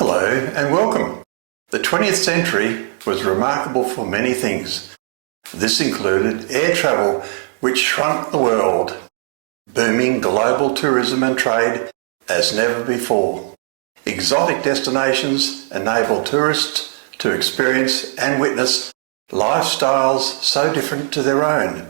Hello and welcome. The 20th century was remarkable for many things. This included air travel, which shrunk the world, booming global tourism and trade as never before. Exotic destinations enabled tourists to experience and witness lifestyles so different to their own.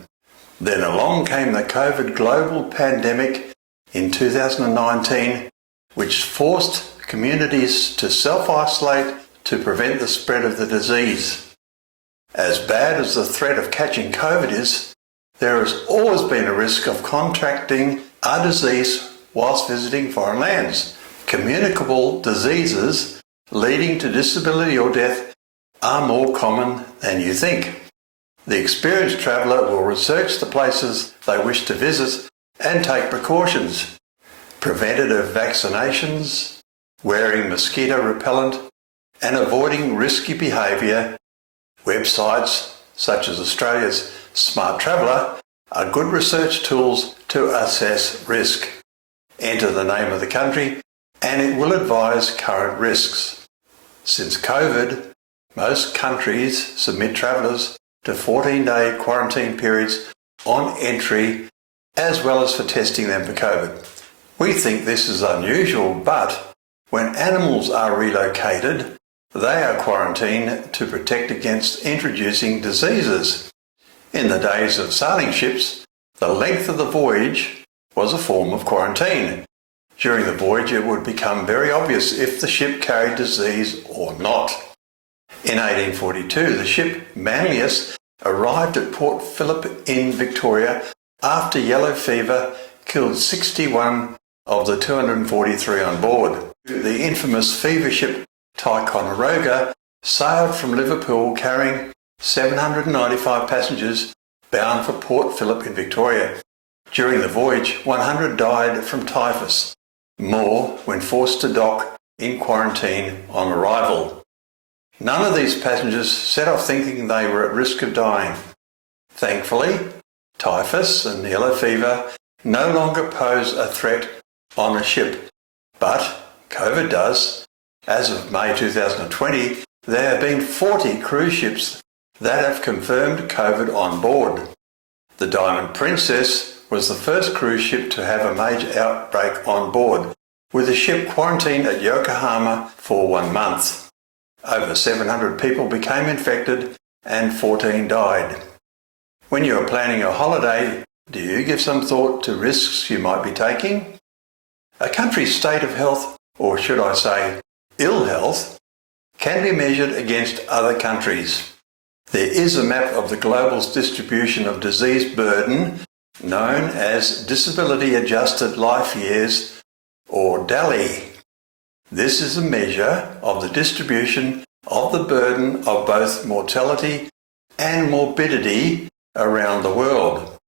Then along came the COVID global pandemic in 2019, which forced communities to self-isolate to prevent the spread of the disease. As bad as the threat of catching COVID is, there has always been a risk of contracting a disease whilst visiting foreign lands. Communicable diseases leading to disability or death are more common than you think. The experienced traveller will research the places they wish to visit and take precautions. Preventative vaccinations, wearing mosquito repellent, and avoiding risky behaviour. Websites such as Australia's Smart Traveller are good research tools to assess risk. Enter the name of the country and it will advise current risks. Since COVID, most countries submit travellers to 14-day quarantine periods on entry as well as for testing them for COVID. We think this is unusual, but when animals are relocated, they are quarantined to protect against introducing diseases. In the days of sailing ships, the length of the voyage was a form of quarantine. During the voyage, it would become very obvious if the ship carried disease or not. In 1842, the ship Manlius arrived at Port Phillip in Victoria after yellow fever killed 61 of the 243 on board. The infamous fever ship Tyconroga sailed from Liverpool carrying 795 passengers bound for Port Phillip in Victoria. During the voyage, 100 died from typhus, more when forced to dock in quarantine on arrival. None of these passengers set off thinking they were at risk of dying. Thankfully, typhus and yellow fever no longer pose a threat on a ship, but COVID does. As of May 2020, there have been 40 cruise ships that have confirmed COVID on board. The Diamond Princess was the first cruise ship to have a major outbreak on board, with the ship quarantined at Yokohama for 1 month. Over 700 people became infected and 14 died. When you are planning a holiday, do you give some thought to risks you might be taking? A country's state of health, or should I say ill health, can be measured against other countries. There is a map of the global distribution of disease burden known as Disability Adjusted Life Years, or DALY. This is a measure of the distribution of the burden of both mortality and morbidity around the world.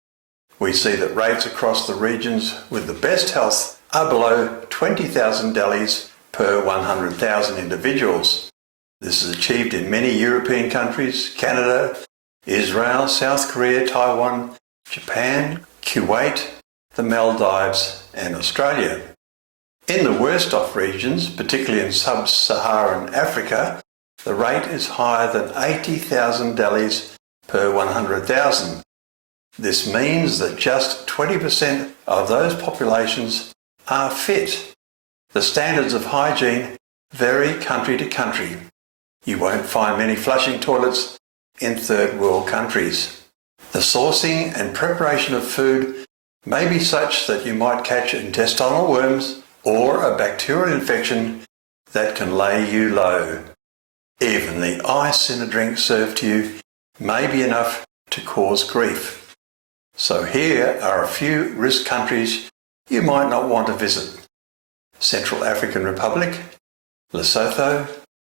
We see that rates across the regions with the best health are below 20,000 DALYs per 100,000 individuals. This is achieved in many European countries: Canada, Israel, South Korea, Taiwan, Japan, Kuwait, the Maldives and Australia. In the worst off regions, particularly in sub-Saharan Africa, the rate is higher than 80,000 DALYs per 100,000. This means that just 20% of those populations are fit. The standards of hygiene vary country to country. You won't find many flushing toilets in third world countries. The sourcing and preparation of food may be such that you might catch intestinal worms or a bacterial infection that can lay you low. Even the ice in a drink served to you may be enough to cause grief. So here are a few risk countries you might not want to visit: Central African Republic, Lesotho,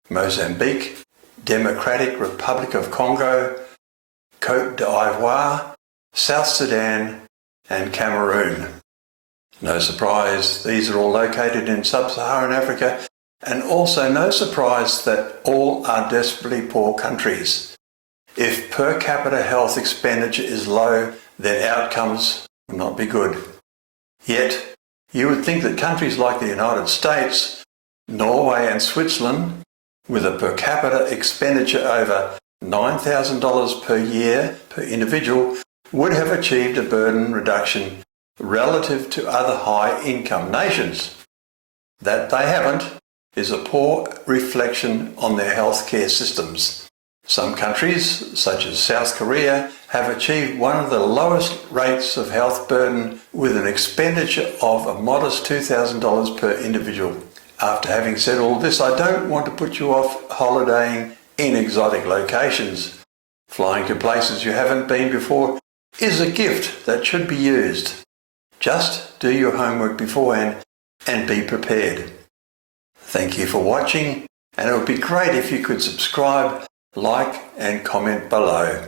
Mozambique, Democratic Republic of Congo, Côte d'Ivoire, South Sudan and Cameroon. No surprise, these are all located in sub-Saharan Africa, and also no surprise that all are desperately poor countries. If per capita health expenditure is low, then outcomes will not be good. Yet, you would think that countries like the United States Norway and Switzerland, with a per capita expenditure over $9,000 per year per individual, would have achieved a burden reduction relative to other high-income nations. That they haven't is a poor reflection on their healthcare systems. Some countries, such as South Korea, have achieved one of the lowest rates of health burden with an expenditure of a modest $2,000 per individual. After having said all this, I don't want to put you off holidaying in exotic locations. Flying to places you haven't been before is a gift that should be used. Just do your homework beforehand and be prepared. Thank you for watching, and it would be great if you could subscribe, like and comment below.